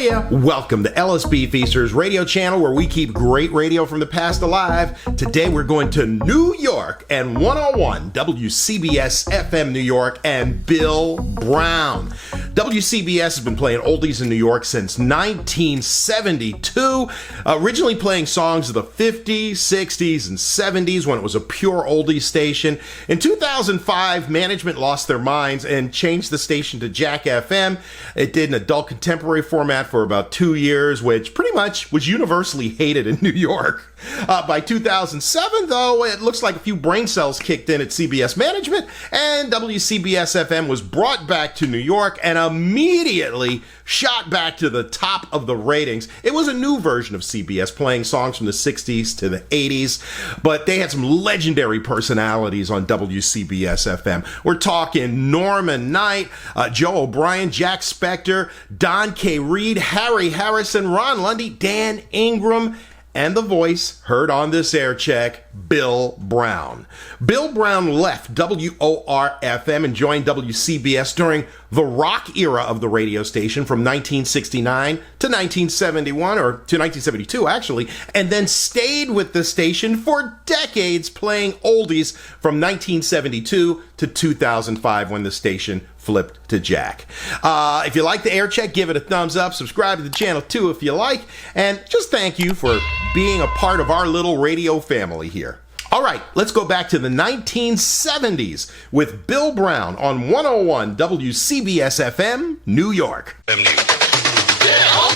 Hiya! Welcome to LSB Feasters radio channel where we keep great radio from the past alive. Today we're going to New York and 101 WCBS-FM New York and Bill Brown. WCBS has been playing oldies in New York since 1972, originally playing songs of the 50s, 60s, and 70s when it was a pure oldies station. In 2005, management lost their minds and changed the station to Jack FM. It did an adult contemporary format for about 2 years, which pretty much was universally hated in New York. By 2007, though, it looks like a few brain cells kicked in at CBS management, and WCBS-FM was brought back to New York and immediately shot back to the top of the ratings. It was a new version of CBS, playing songs from the 60s to the 80s, but they had some legendary personalities on WCBS-FM. We're talking Norman Knight, Joe O'Brien, Jack Spector, Don K. Reed, Harry Harrison, Ron Lundy, Dan Ingram, and the voice heard on this air check, Bill Brown. Bill Brown left WOR-FM and joined WCBS during the rock era of the radio station from 1969 to 1971, or to 1972 actually, and then stayed with the station for decades playing oldies from 1972 to 2005 when the station flipped to Jack. If you like the air check, give it a thumbs up. Subscribe to the channel too if you like. And just thank you for being a part of our little radio family here. All right, let's go back to the 1970s with Bill Brown on 101 WCBS-FM, New York. Bill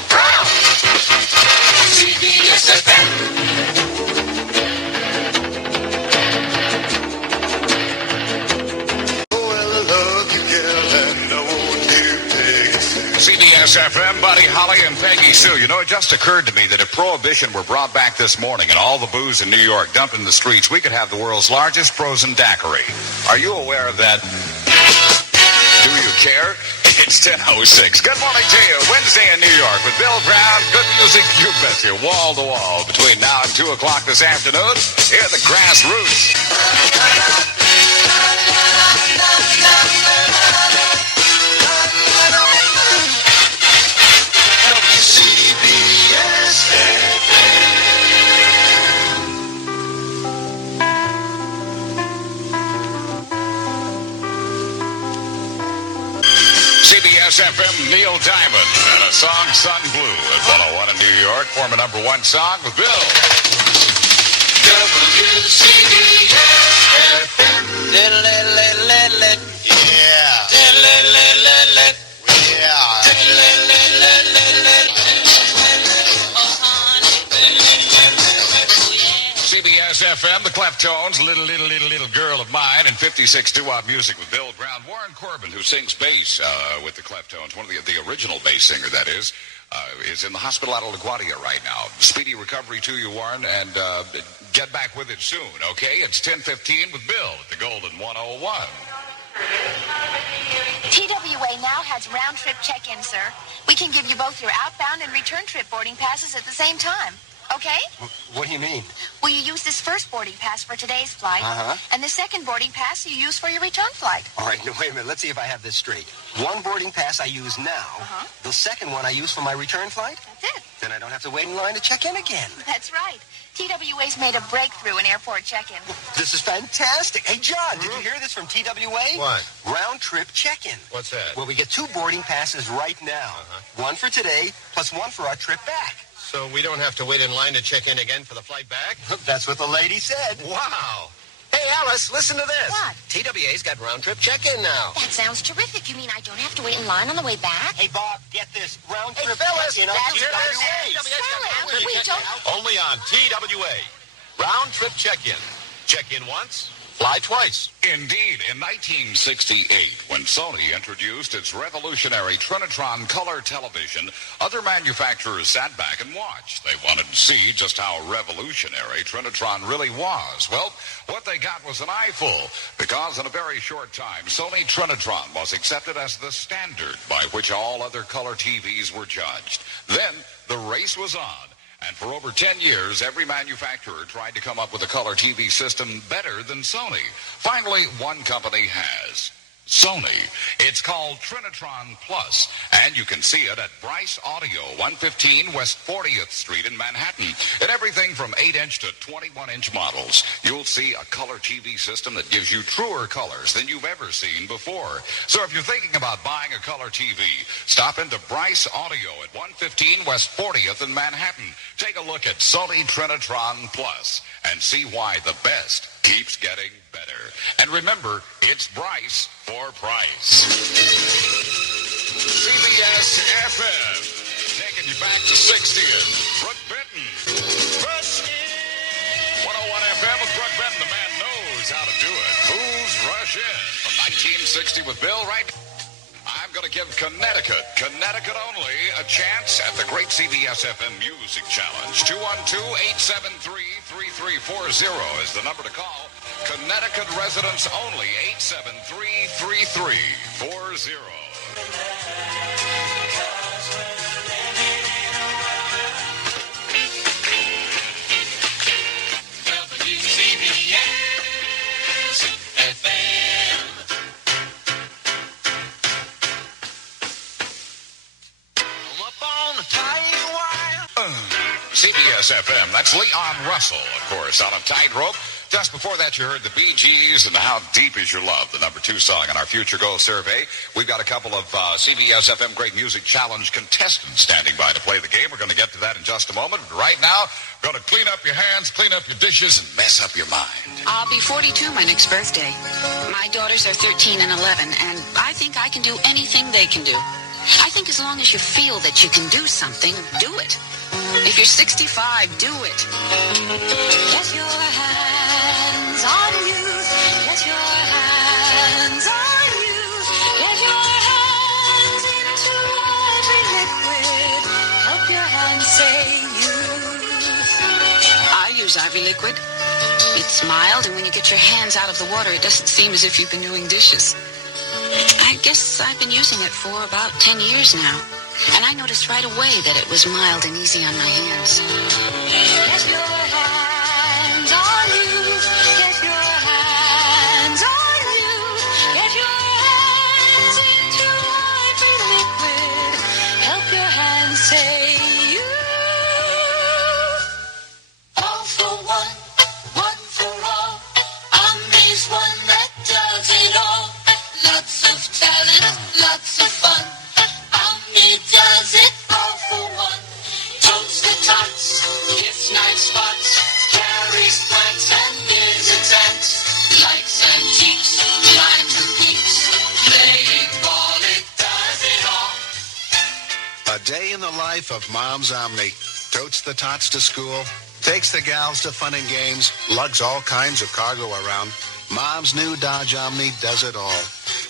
Brown, CBS-FM. CBS-FM, Buddy Holly and Peggy Sue. You know, it just occurred to me that if Prohibition were brought back this morning and all the booze in New York dumped in the streets, we could have the world's largest frozen daiquiri. Are you aware of that? Do you care? It's 10:06. Good morning to you. Wednesday in New York with Bill Brown. Good music, you betcha, wall to wall. Between now and 2 o'clock this afternoon, here at the Grassroots. CBS FM, Neil Diamond, and a song, Sun Blue, at 101 in New York, former #1 song with Bill. WCBS-FM. Yeah. CBS-FM, the Cleftones, little girl of mine, and 56 doo-wop music with Bill Brown. Warren Corbin, who sings bass with the Cleftones, one of the original bass singer, that is in the hospital out of LaGuardia right now. Speedy recovery to you, Warren, and get back with it soon, okay? It's 10:15 with Bill at the Golden 101. TWA now has round-trip check-in, sir. We can give you both your outbound and return trip boarding passes at the same time. Okay? What do you mean? Well, you use this first boarding pass for today's flight, and the second boarding pass you use for your return flight. All right, now wait a minute. Let's see if I have this straight. One boarding pass I use now. The second one I use for my return flight? That's it. Then I don't have to wait in line to check in again. That's right. TWA's made a breakthrough in airport check-in. This is fantastic. Hey, John, did you hear this from TWA? What? Round-trip check-in. What's that? Well, we get 2 boarding passes right now. One for today, plus one for our trip back. So we don't have to wait in line to check in again for the flight back? That's what the lady said. Wow. Hey, Alice, listen to this. What? TWA's got round-trip check-in now. That sounds terrific. You mean I don't have to wait in line on the way back? Hey, Bob, get this. Round-trip Phyllis, check-in on that's TWA. Phyllis, we don't... Only on TWA. Round-trip check-in. Check in once, fly twice. Indeed, in 1968, when Sony introduced its revolutionary Trinitron color television, other manufacturers sat back and watched. They wanted to see just how revolutionary Trinitron really was. Well, what they got was an eyeful, because in a very short time, Sony Trinitron was accepted as the standard by which all other color TVs were judged. Then, the race was on. And for over 10 years, every manufacturer tried to come up with a color TV system better than Sony. Finally, one company has. Sony. It's called Trinitron Plus, and you can see it at Bryce Audio, 115 West 40th Street in Manhattan. And everything from 8-inch to 21-inch models. You'll see a color TV system that gives you truer colors than you've ever seen before. So if you're thinking about buying a color TV, stop into Bryce Audio at 115 West 40th in Manhattan. Take a look at Sony Trinitron Plus and see why the best keeps getting better. And remember, it's Bryce for price. CBS FM, taking you back to 60 and Brooke Benton. 101 FM with Brooke Benton. The man knows how to do it. Fools Rush In from 1960 with Bill Wright. I'm going to give Connecticut only, a chance at the great CBS FM Music Challenge. 212-873-3340 is the number to call. Connecticut residents only, 873-3340. WCBS-FM. CBS FM. That's Leon Russell, of course, on a tightrope. Just before that, you heard the Bee Gees and How Deep Is Your Love, the number 2 song in our Future Goal survey. We've got a couple of CBS FM Great Music Challenge contestants standing by to play the game. We're going to get to that in just a moment. But right now, we're going to clean up your hands, clean up your dishes, and mess up your mind. I'll be 42 my next birthday. My daughters are 13 and 11, and I think I can do anything they can do. I think as long as you feel that you can do something, do it. If you're 65, do it. Get your hands on youth. Get your hands on youth. Get your hands into every liquid. Help your hands say youth. I use Ivory Liquid. It's mild, and when you get your hands out of the water, it doesn't seem as if you've been doing dishes. I guess I've been using it for about 10 years now. And I noticed right away that it was mild and easy on my hands. Get your hands on you. Get your hands on you. Get your hands into every liquid. Help your hands say you. All for one, one for all. Omni's one that does it all. Lots of talent, lots of fun. Omni does it all for one. Totes the tots, hits night spots, carries plants and visits ants, likes antiques, climbs the peaks, playing ball, it does it all. A day in the life of Mom's Omni. Totes the tots to school, takes the gals to fun and games, lugs all kinds of cargo around. Mom's new Dodge Omni does it all.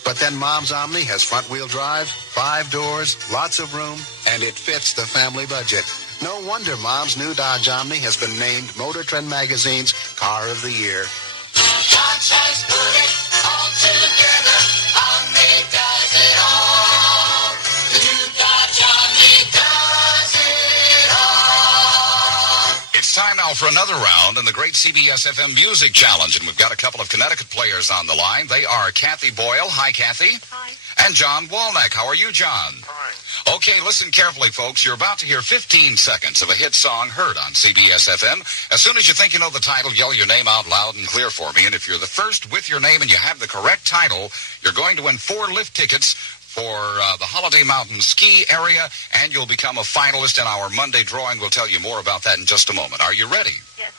But then Mom's Omni has front-wheel drive, 5 doors, lots of room, and it fits the family budget. No wonder Mom's new Dodge Omni has been named Motor Trend Magazine's Car of the Year. Dodge has put it all together. Omni does it all. The new Dodge Omni does it all. It's time now for another round in the great CBS FM Music Challenge, and we've got a couple of Connecticut players on the line. They are Kathy Boyle. Hi, Kathy. Hi. And John Walneck. How are you, John? Fine. Okay, listen carefully, folks. You're about to hear 15 seconds of a hit song heard on CBS FM. As soon as you think you know the title, yell your name out loud and clear for me. And if you're the first with your name and you have the correct title, you're going to win 4 lift tickets for the Holiday Mountain ski area, and you'll become a finalist in our Monday drawing. We'll tell you more about that in just a moment. Are you ready? Yes.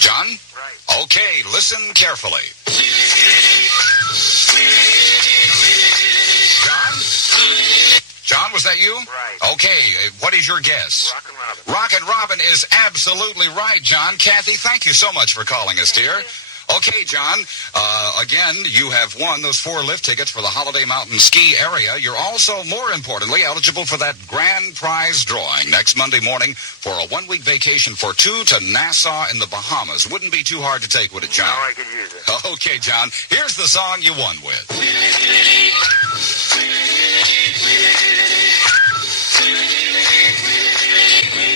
John? Right. Okay, listen carefully. John, was that you? Right. Okay, what is your guess? Rockin' Robin. Rockin' Robin is absolutely right, John. Kathy, thank you so much for calling us, dear. Okay, John, again, you have won those 4 lift tickets for the Holiday Mountain ski area. You're also, more importantly, eligible for that grand prize drawing next Monday morning for a 1-week vacation for 2 to Nassau in the Bahamas. Wouldn't be too hard to take, would it, John? No, I could use it. Okay, John, here's the song you won with.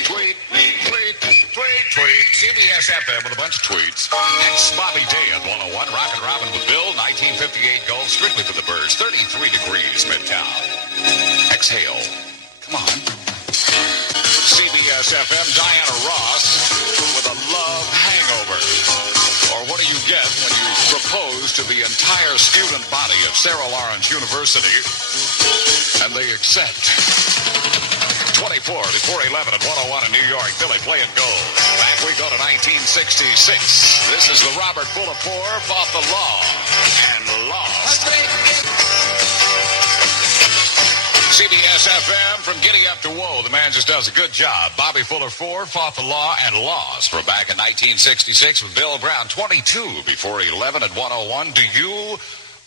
Tweet, tweet, tweet, tweet. CBS FM with a bunch of tweets. Ex Bobby Day at 101. Rockin' Robin with Bill. 1958 gold. Strictly for the birds. 33 degrees Midtown. Exhale. Come on. CBS FM, Diana Ross with a love hangover. Or what do you get when you propose to the entire student body of Sarah Lawrence University and they accept? 24 before 11 at 101 in New York. Billy playing gold. Back we go to 1966. This is the Robert Fuller Four fought the law and lost. CBS FM from Giddy Up to Whoa. The man just does a good job. Bobby Fuller Ford fought the law and lost. From back in 1966 with Bill Brown. 22 before 11 at 101. Do you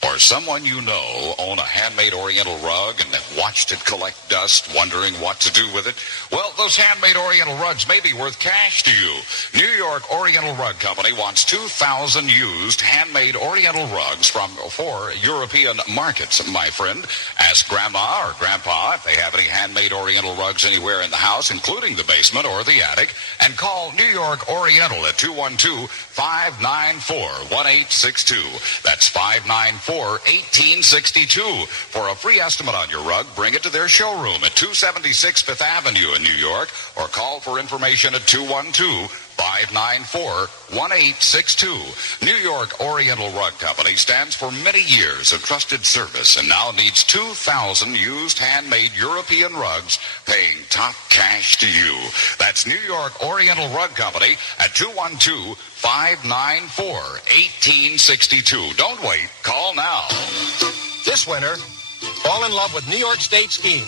or someone you know own a handmade Oriental rug and have watched it collect dust, wondering what to do with it? Well, those handmade Oriental rugs may be worth cash to you. New York Oriental Rug Company wants 2,000 used handmade Oriental rugs for European markets, my friend. Ask Grandma or Grandpa if they have any handmade Oriental rugs anywhere in the house, including the basement or the attic, and call New York Oriental at 212-594-1862. That's 594-1862. For a free estimate on your rug, bring it to their showroom at 276 Fifth Avenue in New York, or call for information at 212-594-1862. New York Oriental Rug Company stands for many years of trusted service and now needs 2,000 used handmade European rugs, paying top cash to you. That's New York Oriental Rug Company at 212-594-1862. Don't wait. Call now. This winter, fall in love with New York State skiing.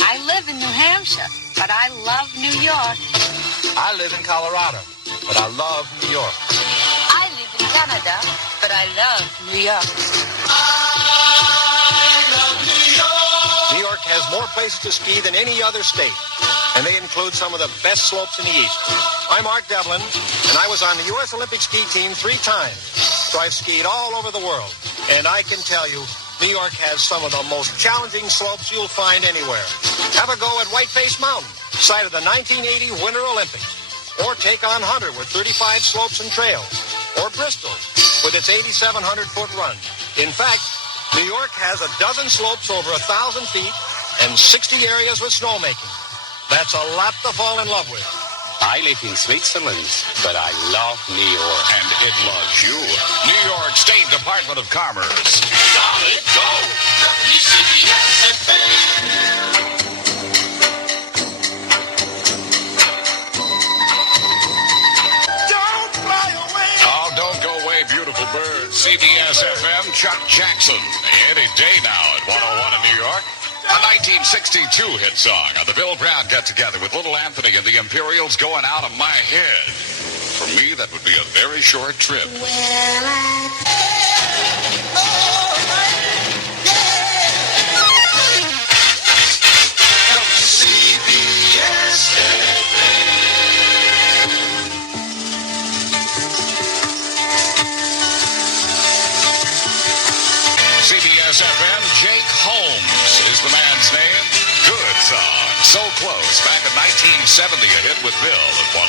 I live in New Hampshire, but I love New York. I live in Colorado, but I love New York. I live in Canada, but I love New York. New York has more places to ski than any other state, and they include some of the best slopes in the East. I'm Art Devlin, and I was on the U.S. Olympic ski team 3 times, so I've skied all over the world. And I can tell you, New York has some of the most challenging slopes you'll find anywhere. Have a go at Whiteface Mountain, site of the 1980 Winter Olympics. Or take on Hunter with 35 slopes and trails. Or Bristol with its 8,700-foot run. In fact, New York has a dozen slopes over 1,000 feet and 60 areas with snowmaking. That's a lot to fall in love with. I live in Switzerland, but I love New York. And it loves you. New York State Department of Commerce. Solid Gold. WCBS-FM. Don't fly away. Oh, don't go away, beautiful bird. CBS FM, Chuck Jackson. Any day now at 101 in New York. A 1962 hit song on the Bill Brown get-together with Little Anthony and the Imperials going out of my head. For me, that would be a very short trip. CBS FM, Jake Holmes is the man's name. Good song. So close. Back in 1970, a hit with Bill at 101.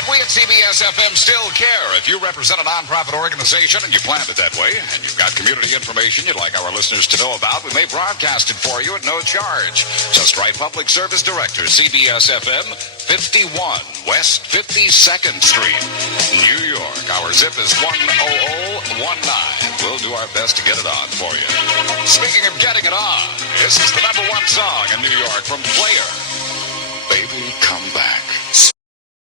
And we at CBS FM still care. If you represent a nonprofit organization and you planned it that way, and you've got community information you'd like our listeners to know about, we may broadcast it for you at no charge. Just write Public Service Director, CBS FM, 51 West 52nd Street, New York. Our zip is 10019. We'll do our best to get it on for you. Speaking of getting it on, this is the #1 song in New York from Player. Baby, Come Back.